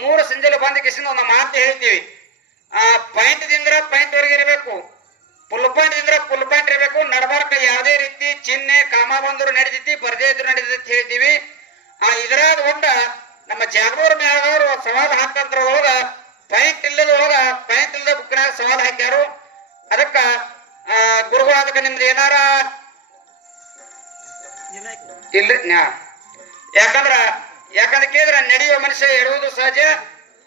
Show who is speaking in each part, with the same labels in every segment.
Speaker 1: ಮೂರು ಸಂಜೆಲಿ ಬಂದ ಕಿಸಿಂದ ಒಂದು ಮಾತು ಹೇಳ್ತೀವಿ. ಆ ದಿಂದ್ರ ಪಾಯಿಂಟ್ ವರೆಗೆ ಇರಬೇಕು. ಫುಲ್ ಪಾಯಿಂಟ್ ದಿಂದ್ರ ಫುಲ್ ಪಾಯಿಂಟ್ ಇರಬೇಕು. ನಡಬಾರ್ಕ ಯಾವುದೇ ರೀತಿ ಚಿಹ್ನೆ ಕಾಮ ಬಂದರು ನಡೀತೈತಿ ಬರ್ದೇ ಇದ್ರು ನಡೀತೈತಿ ಅಂತ ಹೇಳ್ತೀವಿ. ಆ ಇದ್ರಾದ ಒಂದ ನಮ್ಮ ಜಾಗೂರ್ ಮ್ಯಾಗವ್ರು ಸವಾಲ್ ಒಳಗ ಪಾಯಿಂಟ್ ಇಲ್ಲದೊಳಗ ಪಾಯಿಂಟ್ ಇಲ್ಲದ ಬುಕ್ನಾಗ ಸವಾಲ್ ಹಾಕ್ಯಾರು. ಅದಕ್ಕ ಆ, ಗುರುಗಳು ಅದಕ್ಕೆ ನಿಮ್ದು ಏನಾರ? ಇಲ್ಲ ಯಾಕಂದ್ರ ಯಾಕಂದ್ರ ಕೇಳಿದ್ರೆ ನಡೆಯುವ ಮನುಷ್ಯ ಇರುವುದು ಸಹಜ,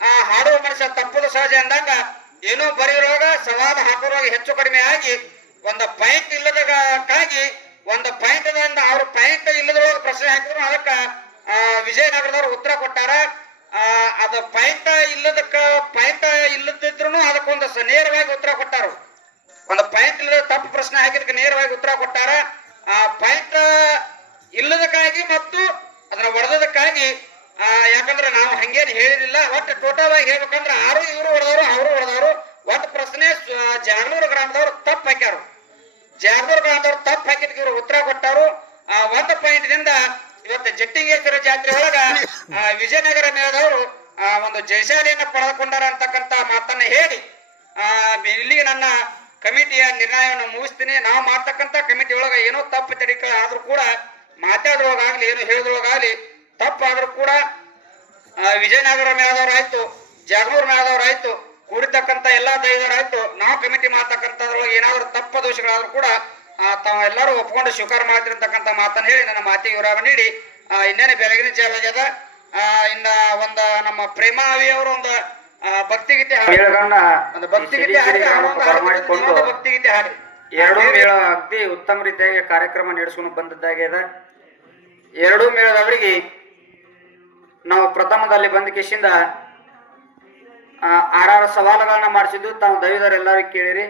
Speaker 1: ಆ ಹಾಡುವ ಮನುಷ್ಯ ತಪ್ಪುದು ಸಹಜ ಅಂದಾಗ ಏನೋ ಬರೆಯುವಾಗ ಸವಾಲು ಹಾಕುವಾಗ ಹೆಚ್ಚು ಕಡಿಮೆ ಆಗಿ ಒಂದು ಪಾಯಿಂಟ್ ಇಲ್ಲದಕ್ಕಾಗಿ ಒಂದು ಪಾಯಿಂಟ್ ಅವ್ರ ಪಾಯಿಂಟ್ ಇಲ್ಲದ್ರೊಳಗೆ ಪ್ರಶ್ನೆ ಹಾಕಿದ್ರು ಅದಕ್ಕೆ ವಿಜಯನಗರದವ್ರು ಉತ್ತರ ಕೊಟ್ಟಾರ. ಅದು ಪಾಯಿಂಟ್ ಇಲ್ಲದಕ್ಕ ಪಾಯಿಂಟ್ ಇಲ್ಲದಿದ್ರು ಅದಕ್ಕೊಂದು ನೇರವಾಗಿ ಉತ್ತರ ಕೊಟ್ಟಾರು. ಒಂದು ಪಾಯಿಂಟ್ ಇಲ್ಲದ ತಪ್ಪು ಪ್ರಶ್ನೆ ಹಾಕಿದಕ್ಕೆ ನೇರವಾಗಿ ಉತ್ತರ ಕೊಟ್ಟಾರ. ಆ ಪಾಯಿಂಟ್ ಇಲ್ಲದಕ್ಕಾಗಿ ಮತ್ತು ಅದನ್ನ ಹೊಡೆದಕ್ಕಾಗಿ ಯಾಕಂದ್ರೆ ನಾವು ಹಂಗೇನು ಹೇಳಿರಲಿಲ್ಲ ಒಟ್ಟು ಟೋಟಲ್ ಆಗಿ ಹೇಳ್ಬೇಕಂದ್ರೆ ಆರು ಇವರು ಹೊಡೆದವರು ಅವರು ಹೊಡೆದವರು. ಒಟ್ಟು ಪ್ರಶ್ನೆ ಜಾನೂರು ಗ್ರಾಮದವರು ತಪ್ಪು ಹಾಕ್ಯಾರು. ಜಾನೂರು ಗ್ರಾಮದವರು ತಪ್ಪು ಹಾಕಿದ್ ಇವರು ಉತ್ತರ ಕೊಟ್ಟರು. ಆ ಒಂದು ಪಾಯಿಂಟ್ನಿಂದ ಇವತ್ತು ಜಟ್ಟಿಂಗೇಶ್ವರ ಜಾತ್ರೆ ಒಳಗ ವಿಜಯನಗರ ಮೇಳದವರು ಒಂದು ಜಯಶಾಲಿಯನ್ನ ಪಡೆದುಕೊಂಡಾರ ಅಂತಕ್ಕಂತ ಮಾತನ್ನ ಹೇಳಿ ಆ, ಇಲ್ಲಿಗೆ ನನ್ನ ಕಮಿಟಿಯ ನಿರ್ಣಯವನ್ನು ಮುಗಿಸ್ತೀನಿ. ನಾವು ಮಾಡ್ತಕ್ಕಂತ ಕಮಿಟಿ ಒಳಗ ಏನೋ ತಪ್ಪು ತಡಿಕ ಆದ್ರೂ ಕೂಡ ಮಾತಾಡೋವಾಗಲಿ ಏನು ಹೇಳಿದ್ರೊಳಗಾಗ್ಲಿ ತಪ್ಪಾದ್ರೂ ಕೂಡ ವಿಜಯನಗರ ಮೇಲಾದವರಾಯ್ತು ಆಯ್ತು ಆಯ್ತು ಕೂಡಿರ್ತಕ್ಕಂತ ಎಲ್ಲಾ ದೈವರಾಯ್ತು ನಾವು ಕಮಿಟಿ ಮಾಡ್ತಕ್ಕಂಥದ್ರೊಳಗೆ ಏನಾದ್ರೂ ತಪ್ಪ ದೋಷಗಳಾದ್ರೂ ಕೂಡ ತಾವೆಲ್ಲರೂ ಒಪ್ಕೊಂಡು ಸ್ವೀಕಾರ ಮಾಡ್ತಿರ್ತಕ್ಕಂಥ ಮಾತನ್ನ ಹೇಳಿ ನನ್ನ ಮಾತಿಗೆ ವಿರಾಮ ನೀಡಿ. ಇನ್ನೇನು ಬೆಳಗಿನ ಆ, ಇನ್ನ ಒಂದ ನಮ್ಮ ಪ್ರೇಮಾವಿ ಅವರು ಒಂದು ಭಕ್ತಿಗೀತೆ ಒಂದು ಭಕ್ತಿಗೀತೆ ಹಾಡಿ ಭಕ್ತಿಗೀತೆ ಹಾಡಿ.
Speaker 2: ಎರಡು ಅಗ್ದಿ ಉತ್ತಮ ರೀತಿಯಾಗಿ ಕಾರ್ಯಕ್ರಮ ನಡೆಸ್ಕೊಂಡು ಬಂದದ್ದಾಗ್ಯದ. ಎರಡೂ ಮೇಳದವರಿಗೆ ನಾವು ಪ್ರಥಮದಲ್ಲಿ ಬಂದ ಕಿಶಿಂದ ಆರಾರು ಸವಾಲುಗಳನ್ನ ಮಾಡಿಸಿದ್ದು ತಾವು ದವಿದರೆಲ್ಲರೂ ಕೇಳಿರಿ.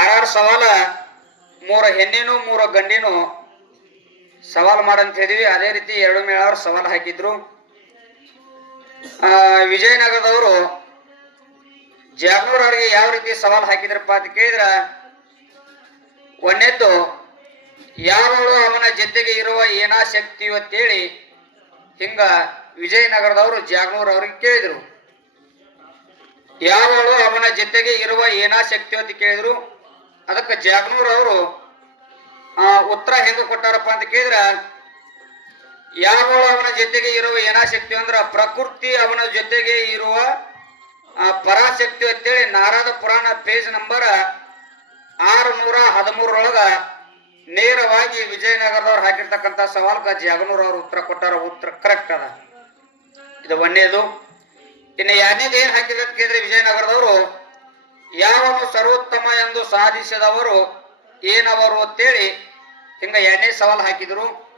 Speaker 1: ಆರಾರು ಸವಾಲ, ಮೂರು ಹೆಣ್ಣಿನೂ, ಮೂರು ಗಂಡಿನು ಸವಾಲು ಮಾಡಂತ ಹೇಳಿದ್ವಿ. ಅದೇ ರೀತಿ ಎರಡು ಮೇಳವರು ಸವಾಲು ಹಾಕಿದ್ರು. ವಿಜಯನಗರದವರು ಜಾಗ್ನೂರ್ ಅವರಿಗೆ ಯಾವ ರೀತಿ ಸವಾಲು ಹಾಕಿದ್ರಪ್ಪ ಅಂತ ಕೇಳಿದ್ರ ಒಂದನೇದ್ದು ಯಾವಳು ಅವನ ಜೊತೆಗೆ ಇರುವ ಏನಾ ಶಕ್ತಿ ಅಂತೇಳಿ ಹಿಂಗ ವಿಜಯನಗರದವರು ಜಾಗನೂರ್ ಅವ್ರಿಗೆ ಕೇಳಿದ್ರು. ಯಾವಳು ಅವನ ಜೊತೆಗೆ ಇರುವ ಏನಾ ಶಕ್ತಿ ಅಂತ ಕೇಳಿದ್ರು. ಅದಕ್ಕೆ ಜಾಗನೂರ್ ಅವರು ಉತ್ತರ ಹೆಂಗ ಕೊಟ್ಟಾರಪ್ಪ ಅಂತ ಕೇಳಿದ್ರ ಯಾವಳು ಅವನ ಜೊತೆಗೆ ಇರುವ ಏನಾ ಶಕ್ತಿ ಅಂದ್ರ ಪ್ರಕೃತಿ ಅವನ ಜೊತೆಗೆ ಇರುವ ಪರಾಶಕ್ತಿ ಅಂತೇಳಿ ನಾರದ ಪುರಾಣ ಪೇಜ್ ನಂಬರ್ ಆರು ನೂರ ಹದಿಮೂರರೊಳಗ ನೇರವಾಗಿ ವಿಜಯನಗರದವ್ರು ಹಾಕಿರ್ತಕ್ಕಂಥ ಸವಾಲ್ಗ ಜಗನೂರ್ ಅವರು ಉತ್ತರ ಕೊಟ್ಟಾರ, ಉತ್ತರ ಕರೆಕ್ಟ್ ಅದ. ಇದು ಒಂದೇದು. ಇನ್ನು ಎರಡನೇದು ಏನ್ ಹಾಕಿದ ಕೇಳಿದ್ರೆ ವಿಜಯನಗರದವರು, ಯಾವನು ಸರ್ವೋತ್ತಮ ಎಂದು ಸಾಧಿಸಿದವರು ಏನವರು ಅಂತೇಳಿ ಹಿಂಗ ಎರಡನೇ ಸವಾಲ್ ಹಾಕಿದ್ರು.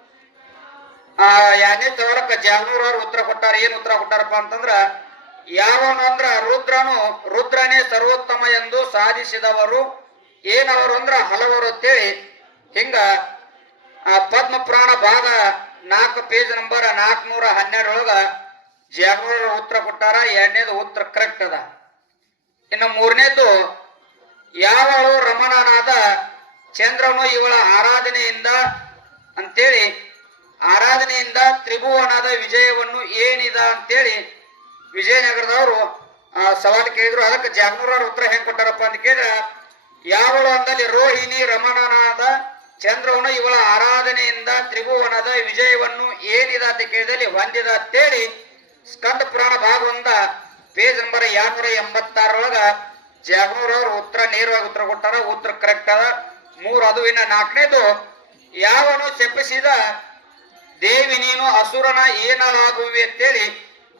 Speaker 1: ಆ, ಎರಡನೇ ಸವಾಲಕ್ಕ ಜಾಗನೂರ್ ಅವರು ಉತ್ತರ ಕೊಟ್ಟಾರ, ಏನ್ ಉತ್ತರ ಕೊಟ್ಟಾರಪ್ಪ ಅಂತಂದ್ರ, ಯಾವನು ಅಂದ್ರ ರುದ್ರನು, ರುದ್ರನೇ ಸರ್ವೋತ್ತಮ ಎಂದು ಸಾಧಿಸಿದವರು ಏನವರು ಅಂದ್ರ ಹಲವರು ಅಂತೇಳಿ ಹಿಂಗ ಪದ್ಮ ಪುರಾಣ ಭಾಗ ನಾಲ್ಕು ಪೇಜ್ ನಂಬರ್ ನಾಲ್ಕನೂರ ಹನ್ನೆರಡರೊಳಗ ಜಯಮೂರ ಉತ್ತರ ಕೊಟ್ಟಾರ ಎರಡನೇದು ಉತ್ತರ ಕರೆಕ್ಟ್ ಅದ. ಇನ್ನು ಮೂರನೇದು ಯಾವಳು ರಮಣನಾದ ಚಂದ್ರನು ಇವಳ ಆರಾಧನೆಯಿಂದ ಅಂತೇಳಿ ಆರಾಧನೆಯಿಂದ ತ್ರಿಭುವನದ ವಿಜಯವನ್ನು ಏನಿದ ಅಂತೇಳಿ ವಿಜಯನಗರದವರು ಆ, ಸವಾಲು ಕೇಳಿದ್ರು. ಅದಕ್ಕೆ ಜಾಗರೂರ ಉತ್ತರ ಹೆಂಗ್ ಕೊಟ್ಟಾರಪ್ಪ ಅಂತ ಕೇಳಿದ್ರ ಯಾವಳು ಅಂದಲ್ಲಿ ರೋಹಿಣಿ ರಮಣನಾದ ಚಂದ್ರವನು ಇವಳ ಆರಾಧನೆಯಿಂದ ತ್ರಿಭುವನದ ವಿಜಯವನ್ನು ಏನಿದ ಅಂತ ಕೇಳಿದಲ್ಲಿ ಹೊಂದಿದ ಅಂತೇಳಿ ಸ್ಕಂದ ಪುರಾಣ ಭಾಗವೊಂದ ಪೇಜ್ ನಂಬರ್ ಎರಡ್ನೂರ ಎಂಬತ್ತಾರೊಳಗ ಅವ್ರ ಉತ್ತರ, ನೇರವಾಗಿ ಉತ್ತರ ಕೊಟ್ಟಾರ, ಉತ್ತರ ಕರೆಕ್ಟ್ ಅದ. ಮೂರು ಅದು ನಾಲ್ಕನೇದು, ಯಾವನು ಶಪಿಸಿದ ದೇವಿ ನೀನು ಅಸುರನ ಏನಲಾಗುವಿ ಅಂತೇಳಿ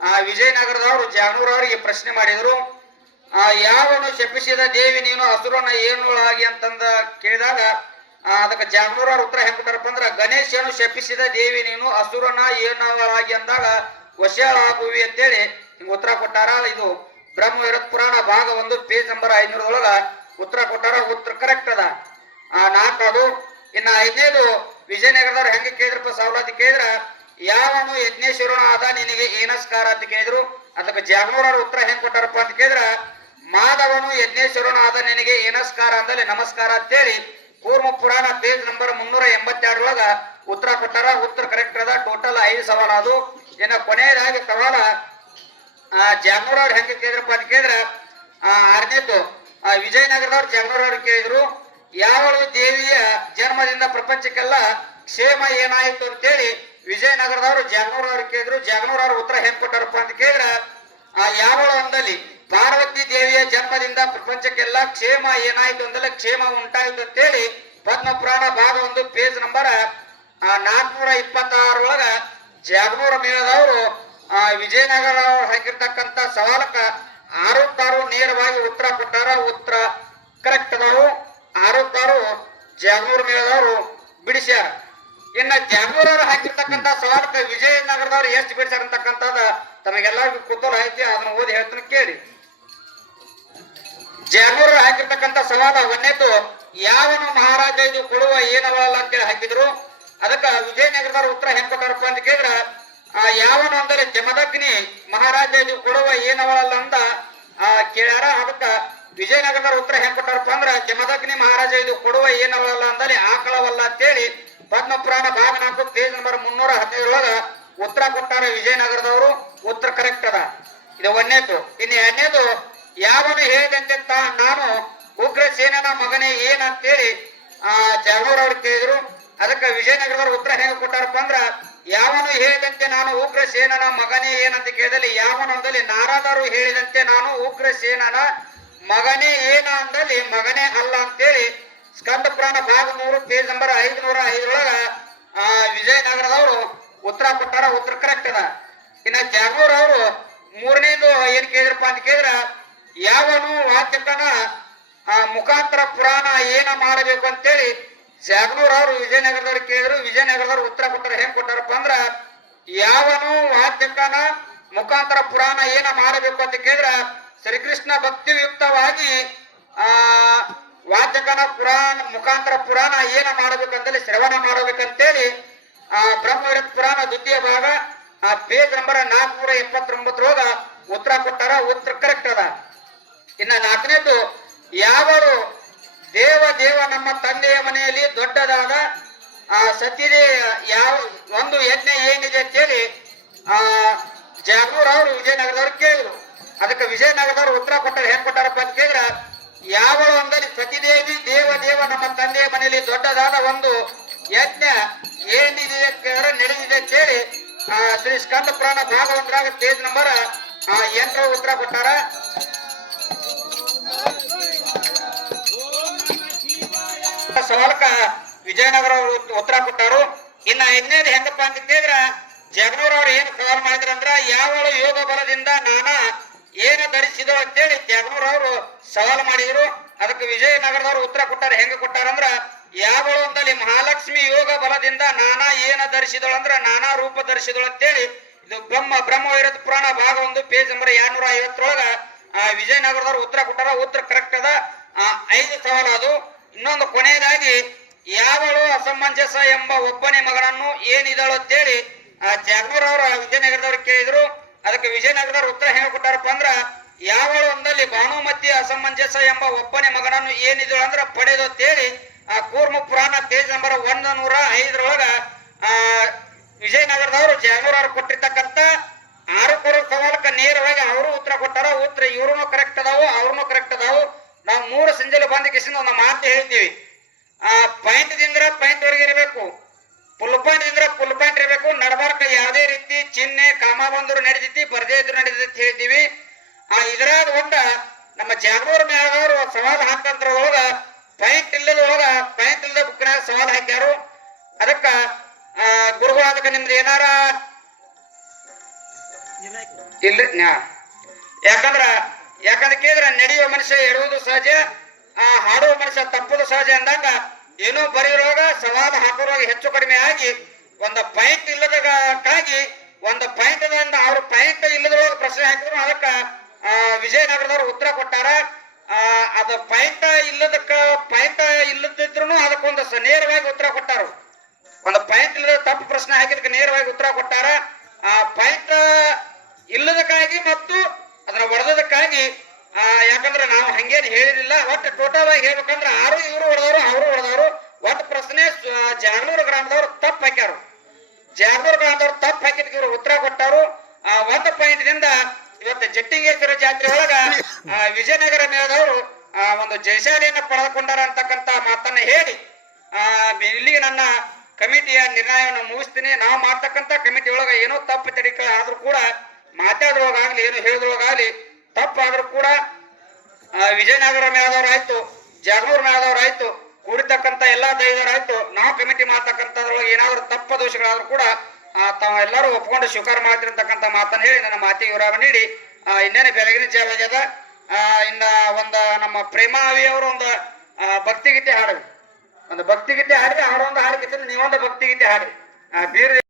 Speaker 1: ಆ ವಿಜಯನಗರದವರು ಜಾಗನೂರವರಿಗೆ ಪ್ರಶ್ನೆ ಮಾಡಿದ್ರು. ಆ ಯಾವನು ಶಪಿಸಿದ ದೇವಿ ನೀನು ಅಸುರನ ಆಗಿ ಅಂತಂದ ಕೇಳಿದಾಗ ಅದಕ್ಕೆ ಜಾಗ್ನೂರ ಉತ್ತರ ಹೆಂಗ್ ಅಂದ್ರೆ, ಗಣೇಶನು ಶಪಿಸಿದ ದೇವಿ ನೀನು ಅಸುರನ ಏನವರಾಗಿ ಅಂದಾಗ ವಶಾಗುವಿ ಅಂತೇಳಿ ಹಿಂಗ್ ಉತ್ತರ ಕೊಟ್ಟಾರ. ಇದು ಬ್ರಹ್ಮ ವಿರತ್ ಪುರಾಣ ಭಾಗ ಒಂದು, ಪೇಜ್ ನಂಬರ್ ಒಳಗ ಉತ್ತರ ಕೊಟ್ಟಾರ. ಉತ್ತರ ಕರೆಕ್ಟ್ ಅದ. ಆ ನಾಲ್ಕದು ಇನ್ನ ಐದನೇದು, ವಿಜಯನಗರದವ್ರು ಹೆಂಗೆ ಕೇಳಿದ್ರಪ್ಪ ಸವಲತ್ತು ಕೇಳಿದ್ರ, ಯಾವನು ಯಜ್ಞೇಶ್ವರನ ಆದ ನಿನಗೆ ಏನಸ್ಕಾರ ಅಂತ ಕೇಳಿದ್ರು. ಅದಕ್ಕೆ ಜಾಗನೂರವ್ರ ಉತ್ತರ ಹೆಂಗ್ ಕೊಟ್ಟಾರಪ್ಪ ಅಂತ ಕೇಳಿದ್ರ, ಮಾಧವನು ಯಜ್ಞೇಶ್ವರನ ಆದ ನಿನಗೆ ಏನಸ್ಕಾರ ಅಂದಲ್ಲಿ ನಮಸ್ಕಾರ ಅಂತೇಳಿ ಕೂರ್ಮ ಪುರಾಣ ಪೇಜ್ ನಂಬರ್ ಮುನ್ನೂರ ಎಂಬತ್ತೆರಡರೊಳಗ ಉತ್ತರ ಕೊಟ್ಟಾರ ಉತ್ತರ ಕರೆಕ್ಟ್ ಅದ ಟೋಟಲ್ ಐದು ಸವಾಲ ಅದು ಇನ್ನು ಕೊನೆಯದಾಗಿ ಸವಾಲ ಆ, ಅವ್ರು ಹೆಂಗೆ ಕೇಳಿದ್ರಪ್ಪ ಅಂತ ಕೇಳಿದ್ರೆ ಆ, ವಿಜಯನಗರದವ್ರು ವಿಜಯನಗರದವ್ರು ಜಾಮೂರವ್ರು ಕೇಳಿದ್ರು ಯಾವಳು ದೇವಿಯ ಜನ್ಮದಿಂದ ಪ್ರಪಂಚಕ್ಕೆಲ್ಲ ಕ್ಷೇಮ ಏನಾಯಿತು ಅಂತೇಳಿ ವಿಜಯನಗರದವರು ಜಾಗನೂರವ್ರು ಕೇಳಿದ್ರು. ಜಾಗನೂರವ್ರು ಉತ್ತರ ಹೆಂಗ್ ಕೊಟ್ಟಾರಪ್ಪ ಅಂತ ಕೇಳಿದ್ರೆ ಆ ಯಾವಳ ಒಂದಲ್ಲಿ ಪಾರ್ವತಿ ದೇವಿಯ ಜನ್ಮದಿಂದ ಪ್ರಪಂಚಕ್ಕೆಲ್ಲ ಕ್ಷೇಮ ಏನಾಯ್ತು ಅಂದಲ್ಲ ಕ್ಷೇಮ ಉಂಟಾಯ್ತು ಅಂತೇಳಿ ಪದ್ಮಪುರಾಣ ಭಾಗ ಒಂದು ಪೇಜ್ ನಂಬರ್ ನಾಲ್ಕನೂರ ಇಪ್ಪತ್ತಾರೊಳಗ ಜಾಗನೂರ ಮೇಳದವರು ಆ, ವಿಜಯನಗರ ಹಾಕಿರ್ತಕ್ಕಂತ ಸವಾಲಕ ಸವಾಲಕ್ಕ ಆರೋಗ್ಯರು ನೇರವಾಗಿ ಉತ್ತರ ಕೊಟ್ಟಾರ. ಉತ್ತರ ಕರೆಕ್ಟ್ ಅದಾವು. ಆರೋಗ್ಯರು ಜಾಗನೂರ ಮೇಳದವರು ಬಿಡಿಸ್ಯಾರ. ಇನ್ನ ಜಾಗನೂರ ಹಾಕಿರ್ತಕ್ಕಂತ ಸವಾಲಕ್ಕೆ ವಿಜಯನಗರದವ್ರು ಎಷ್ಟು ಬಿಡಿಸ್ಯಾರ ಅಂತಕ್ಕಂಥದ್ದು ತಮಗೆಲ್ಲರಿಗೂ ಕುತೂಹಲ ಐತಿ, ಅದನ್ನ ಓದಿ ಹೇಳ್ತೀನಿ ಕೇಳಿ. ಜಾಗೂರರು ಹಾಕಿರ್ತಕ್ಕಂಥ ಸಂವಾದ ಒಂದೇತು, ಯಾವನು ಮಹಾರಾಜ ಇದು ಕೊಡುವ ಏನವಲ್ಲ ಅಂತೇಳಿ ಹಾಕಿದ್ರು. ಅದಕ್ಕ ವಿಜಯನಗರದವ್ರ ಉತ್ತರ ಹೆಂಗ್ ಕೊಟ್ಟಾರಪ್ಪ ಅಂತ ಕೇಳಿದ್ರ ಯಾವನು ಅಂದರೆ ಜಮದಗ್ನಿ ಮಹಾರಾಜ ಇದು ಕೊಡುವ ಏನವಲ್ಲ ಅಂತ ಆ ಕೇಳ್ಯಾರ. ಅದಕ್ಕ ವಿಜಯನಗರದ ಉತ್ತರ ಹೆಂಗ್ ಕೊಟ್ಟಾರಪ್ಪ ಅಂದ್ರ, ಜಮದಗ್ನಿ ಮಹಾರಾಜ ಇದು ಕೊಡುವ ಏನವಲ್ಲ ಅಂದರೆ ಆಕಳವಲ್ಲ ಅಂತೇಳಿ ಪದ್ಮಪುರಾಣ ಭಾಗ ನಾಲ್ಕು ಪೇಜ್ ನಂಬರ್ ಮುನ್ನೂರ ಹದಿನೈದರೊಳಗ ಉತ್ತರ ಕೊಟ್ಟಾರ ವಿಜಯನಗರದವರು. ಉತ್ತರ ಕರೆಕ್ಟ್ ಅದ. ಇದು ಒಂದೇದು ಇನ್ನು ಎರಡನೇದು ಯಾವನು ಹೇಳಿದಂತೆ ನಾನು ಉಗ್ರ ಸೇನನ ಮಗನೇ ಏನಂತೇಳಿ ಆ ಜಾಗೂರ್ ಅವ್ರು ಕೇಳಿದ್ರು. ಅದಕ್ಕೆ ವಿಜಯನಗರದವ್ರ ಉತ್ತರ ಹೇಗೆ ಕೊಟ್ಟಾರಪ್ಪ ಅಂದ್ರ, ಯಾವನು ಹೇಳಿದಂತೆ ನಾನು ಉಗ್ರ ಸೇನನ ಮಗನೇ ಏನಂತ ಕೇಳಿದಲ್ಲಿ, ಯಾವನು ಅಂದಲ್ಲಿ ನಾರಾದರು ಹೇಳಿದಂತೆ ನಾನು ಉಗ್ರ ಸೇನನ ಮಗನೇ ಏನ ಅಂದಲ್ಲಿ ಮಗನೇ ಅಲ್ಲ ಅಂತೇಳಿ ಸ್ಕಂದ ಪುರಾಣ ಭಾಗ ಮೂರು ಪೇಜ್ ನಂಬರ್ ಐದುನೂರ ಐದರೊಳಗ ಆ ವಿಜಯನಗರದವರು ಉತ್ತರ ಕೊಟ್ಟಾರ, ಉತ್ತರ ಕರೆಕ್ಟ್ ಅದ. ಇನ್ನ ಜಾಗೂರ್ ಅವರು ಮೂರನೇದು ಏನ್ ಕೇಳಿದ್ರಪ್ಪ ಅಂತ ಕೇಳಿದ್ರ ಯಾವನು ವಾಚಕನ ಆ, ಮುಖಾಂತರ ಪುರಾಣ ಏನ ಮಾಡಬೇಕು ಅಂತೇಳಿ ಜಾಗನೂರ್ ಅವರು ವಿಜಯನಗರದವ್ರು ಕೇಳಿದ್ರು. ವಿಜಯನಗರದವ್ರು ಉತ್ತರ ಕೊಟ್ಟರು ಹೆಂಗ್ ಕೊಟ್ಟಾರಪ್ಪ ಅಂದ್ರ ಯಾವನು ವಾಚಕನ ಮುಖಾಂತರ ಪುರಾಣ ಏನ ಮಾಡಬೇಕು ಅಂತ ಕೇಳಿದ್ರ ಶ್ರೀಕೃಷ್ಣ ಭಕ್ತಿಯುಕ್ತವಾಗಿ ಆ ವಾಚಕನ ಪುರಾಣ ಮುಖಾಂತರ ಪುರಾಣ ಏನ ಮಾಡಬೇಕಂತೇಳಿ ಶ್ರವಣ ಮಾಡಬೇಕಂತೇಳಿ ಆ ಬ್ರಹ್ಮವಿರತ್ ಪುರಾಣ ದ್ವಿತೀಯ ಭಾಗ ಆ ಪೇಜ್ ನಂಬರ್ ನಾಲ್ಕನೂರ ಎಪ್ಪತ್ತೊಂಬತ್ತರೊಳಗ ಉತ್ತರ ಕೊಟ್ಟಾರ ಉತ್ತರ ಕರೆಕ್ಟ್ ಅದ. ಇನ್ನ ನಾಲ್ಕನೇದು ಯಾವರು ದೇವ ದೇವ ನಮ್ಮ ತಂದೆಯ ಮನೆಯಲ್ಲಿ ದೊಡ್ಡದಾದ, ಆ, ಸತಿದೆ ಯಾವ ಒಂದು ಯಜ್ಞ ಏನಿದೆ ಅಂತೇಳಿ, ಆ ಜಾಗೂರ್ ಅವರು ವಿಜಯನಗರದವ್ರು ಕೇಳಿದ್ರು. ಅದಕ್ಕೆ ವಿಜಯನಗರದವ್ರು ಉತ್ತರ ಕೊಟ್ಟರು, ಹೆಂಗ್ ಕೊಟ್ಟಾರಪ್ಪ ಅಂತ ಕೇಳಿದ್ರ, ಯಾವಳು ಅಂದಲ್ಲಿ ಸತಿದೇವಿ ದೇವ ದೇವ ನಮ್ಮ ತಂದೆಯ ಮನೆಯಲ್ಲಿ ದೊಡ್ಡದಾದ ಒಂದು ಯಜ್ಞ ಏನಿದೆ ನಡೆದಿದೆ ಆ, ಶ್ರೀ ಸ್ಕಂದ ಪುರಾಣ ಭಾಗ ಒಂದರಾಗ ಪೇಜ್ ನಂಬರ್ ಆ ಎಂಟರ ಉತ್ತರ ಕೊಟ್ಟಾರ. ಸವಾಲಕ್ಕ ವಿಜಯನಗರ ಅವರು ಉತ್ತರ ಕೊಟ್ಟರು. ಇನ್ನ ಐದನೇದು ಹೆಂಗಪ್ಪ ಅಂತ ಕೇಳಿದ್ರ ಜಗನೂರ್ ಅವ್ರು ಏನ್ ಸವಾಲ್ ಮಾಡಿದ್ರ ಅಂದ್ರ ಯಾವಳು ಯೋಗ ಬಲದಿಂದ ನಾನ ಏನು ಧರಿಸಿದೋ ಅಂತೇಳಿ ಜಗನೂರ್ ಅವರು ಸವಾಲ್ ಮಾಡಿದ್ರು. ಅದಕ್ಕೆ ವಿಜಯನಗರದವರು ಉತ್ತರ ಕೊಟ್ಟಾರ, ಹೆಂಗ ಕೊಟ್ಟಾರಂದ್ರ ಯಾವಳು ಅಂದಲ್ಲಿ ಮಹಾಲಕ್ಷ್ಮಿ ಯೋಗ ಬಲದಿಂದ ನಾನಾ ಏನ ಧರಿಸಿದಳು ಅಂದ್ರ ನಾನಾ ರೂಪ ಧರಿಸಿದಳು ಅಂತೇಳಿ ಇದು ಬ್ರಹ್ಮ ಬ್ರಹ್ಮವೈರತ್ ಪುರಾಣ ಭಾಗ ಒಂದು ಪೇಜ್ ನಂಬರ್ ಎರಡ್ನೂರ ಐವತ್ತರೊಳಗ ಆ ವಿಜಯನಗರದವ್ರು ಉತ್ತರ ಕೊಟ್ಟಾರ. ಉತ್ತರ ಕರೆಕ್ಟ್ ಅದ. ಆ, ಐದು ಸವಾಲು ಅದು. ಇನ್ನೊಂದು ಕೊನೆಯದಾಗಿ, ಯಾವಳು ಅಸಮಂಜಸ ಎಂಬ ಒಬ್ಬನೇ ಮಗನನ್ನು ಏನಿದಳು ಅಂತೇಳಿ, ಆ ಜಾಗನೂರ್ ಅವರ ವಿಜಯನಗರದವ್ರು ಕೇಳಿದ್ರು. ಅದಕ್ಕೆ ವಿಜಯನಗರದವ್ರು ಉತ್ತರ ಹೇಗೆ ಕೊಟ್ಟಾರಪ್ಪ ಅಂದ್ರ, ಯಾವಳು ಒಂದಲ್ಲಿ ಭಾನುಮತಿ ಅಸಮಂಜಸ ಎಂಬ ಒಬ್ಬನೇ ಮಗನನ್ನು ಏನಿದಳು ಅಂದ್ರ ಪಡೆದು ಅಂತೇಳಿ, ಆ ಕೂರ್ಮ ಪುರಾಣ ಪೇಜ್ ನಂಬರ್ ಒಂದ್ ನೂರ ಐದರೊಳಗ, ಆ ವಿಜಯನಗರದವರು ಜಾಗೂರ್ ಅವ್ರು ಕೊಟ್ಟಿರ್ತಕ್ಕಂಥ ಆರು ಸವಾಲಕ್ಕ ನೇರವಾಗಿ ಅವರು ಉತ್ತರ ಕೊಟ್ಟಾರ. ಉತ್ತರ ಇವ್ರೂ ಕರೆಕ್ಟ್ ಅದಾವು ಅವ್ರನ್ನೂ ಕರೆಕ್ಟ್ ಅದಾವು. ನಾವು ಮೂರು ಸಂಜೆಲಿ ಬಂದ ಕಿಸಿನ ಒಂದು ಮಾತು ಹೇಳ್ತೀವಿ. ಆ ಪಾಯಿಂಟ್ ದಿಂದ ಪಾಯಿಂಟ್ ವರೆಗೆ ಇರಬೇಕು. ಫುಲ್ ಪಾಯಿಂಟ್ ದಿಂದ ಫುಲ್ ಪಾಯಿಂಟ್ ಇರಬೇಕು. ನಡಬಾರ್ಕ ಯಾವುದೇ ರೀತಿ ಚಿಹ್ನೆ ಕಾಮ ಬಂದರು ನಡೀತೈತಿ ಬರ್ದೇ ಇದ್ರು ನಡೀತೈತಿ ಅಂತ ಹೇಳ್ತೀವಿ. ಆ ಇದ್ರಾಗ ಒಂದ ನಮ್ಮ ಜಾಗೂರ್ ಮೇಳದವರು ಸವಾಲ್ ಹಾಕಂತ್ರ ಹೋಗ ಪಾಯಿಂಟ್ ಇಲ್ಲದ ಹೋಗ ಪಾಯಿಂಟ್ ಇಲ್ಲದ ಬುಕ್ನಾಗ ಸವಾಲ್ ಹಾಕ್ಯಾರು. ಅದಕ್ಕ ಗುರುಗಳು ಅದಕ್ಕೆ ನಿಮ್ದು ಏನಾರ? ಇಲ್ರಿ? ಯಾಕಂದ್ರ ಯಾಕಂದ್ರೆ ಕೇಳಿದ್ರೆ ನಡೆಯುವ ಮನುಷ್ಯ ಇರುವುದು ಸಹಜ, ಆ ಹಾಡುವ ಮನುಷ್ಯ ತಪ್ಪುದು ಸಹಜ ಅಂದಾಗ ಏನೋ ಬರೆಯುವಾಗ ಸವಾಲು ಹಾಕುವಾಗ ಹೆಚ್ಚು ಕಡಿಮೆ ಆಗಿ ಒಂದು ಪಾಯಿಂಟ್ ಇಲ್ಲದಕ್ಕಾಗಿ, ಒಂದು ಪಾಯಿಂಟ್ ಅವ್ರ ಪಾಯಿಂಟ್ ಇಲ್ಲದ್ರೊಳಗ ಪ್ರಶ್ನೆ ಹಾಕಿದ್ರು ಅದಕ್ಕ ವಿಜಯನಗರದವ್ರು ಉತ್ತರ ಕೊಟ್ಟಾರ. ಅದು ಪಾಯಿಂಟ್ ಇಲ್ಲದಕ್ಕ ಪಾಯಿಂಟ್ ಇಲ್ಲದಿದ್ರು ಅದಕ್ಕೊಂದು ನೇರವಾಗಿ ಉತ್ತರ ಕೊಟ್ಟಾರು. ಒಂದು ಪಾಯಿಂಟ್ ಇಲ್ಲದ ತಪ್ಪು ಪ್ರಶ್ನೆ ಹಾಕಿದಕ್ಕೆ ನೇರವಾಗಿ ಉತ್ತರ ಕೊಟ್ಟಾರ. ಆ ಪಾಯಿಂಟ್ ಇಲ್ಲದಕ್ಕಾಗಿ ಮತ್ತು ಅದನ್ನ ಹೊಡೆದಕ್ಕಾಗಿ ಆ ಯಾಕಂದ್ರೆ ನಾವು ಹಂಗೇನು ಹೇಳಿರಲಿಲ್ಲ. ಒಟ್ಟು ಟೋಟಲ್ ಆಗಿ ಹೇಳ್ಬೇಕಂದ್ರೆ ಆರು, ಇವರು ಹೊಡೆದವರು, ಅವರು ಹೊಡೆದವರು. ಒಟ್ಟು ಪ್ರಶ್ನೆ ಜಾಗನೂರು ಗ್ರಾಮದವರು ತಪ್ಪು ಹಾಕ್ಯಾರು. ಜಾರ್ನೂರು ಗ್ರಾಮದವರು ತಪ್ಪು ಹಾಕಿದ್ಕೆ ಇವರು ಉತ್ತರ ಕೊಟ್ಟರು ಆ, ಒಂದು ಪಾಯಿಂಟ್ ದಿಂದ ಇವತ್ತು ಜಟ್ಟಿಗೇಶ್ವರ ಜಾತ್ರೆ ಒಳಗ ವಿಜಯನಗರ ಮೇಳದವರು ಒಂದು ಜಯಶಾಲಿಯನ್ನು ಪಡೆದುಕೊಂಡಾರ ಅಂತಕ್ಕಂತ ಮಾತನ್ನ ಹೇಳಿ, ಆ ಇಲ್ಲಿಗೆ ನನ್ನ ಕಮಿಟಿಯ ನಿರ್ಣಯವನ್ನು ಮುಗಿಸ್ತೀನಿ. ನಾವು ಮಾಡ್ತಕ್ಕಂತ ಕಮಿಟಿ ಒಳಗ ಏನೋ ತಪ್ಪು ತಡಿಕೆ ಆದ್ರೂ ಕೂಡ ಮಾತಾಡೋಗಾಗ್ಲಿ ಏನು ಹೇಳಿದ್ರೊಳಗಾಗ್ಲಿ, ತಪ್ಪಾದ್ರೂ ಕೂಡ ಆ, ವಿಜಯನಗರ ಜಗಳೂರ್ ಜಗಳೂರು ಮೇಳದವರಾಯ್ತು ಕೂಡಿರ್ತಕ್ಕಂಥ ಎಲ್ಲಾ ದೈವರಾಯ್ತು ನಾವು ಕಮಿಟಿ ಮಾಡ್ತಕ್ಕಂಥದ್ರೊಳಗೆ ಏನಾದ್ರು ತಪ್ಪ ದೋಷಗಳಾದ್ರೂ ಕೂಡ ತಾವೆಲ್ಲರೂ ಒಪ್ಕೊಂಡು ಸ್ವೀಕಾರ ಮಾಡ್ತಿರ್ತಕ್ಕಂಥ ಮಾತನ್ನ ಹೇಳಿ ನನ್ನ ಮಾತಿಗೆ ವಿರಾಮ ನೀಡಿ. ಇನ್ನೇನು ಬೆಳಗಿನ ಜಾವ ಆ, ಇನ್ನ ಒಂದ ನಮ್ಮ ಪ್ರೇಮಾವಿ ಅವರು ಒಂದು ಆ, ಭಕ್ತಿಗೀತೆ ಹಾಡವಿ ಒಂದು ಭಕ್ತಿಗೀತೆ ಹಾಡಿದ್ರೆ ಅವರೊಂದು ಹಾಡ್ಗಿತ್ತ ನೀವೊಂದು ಭಕ್ತಿಗೀತೆ ಹಾಡಿ ಆ, ಬೀರ್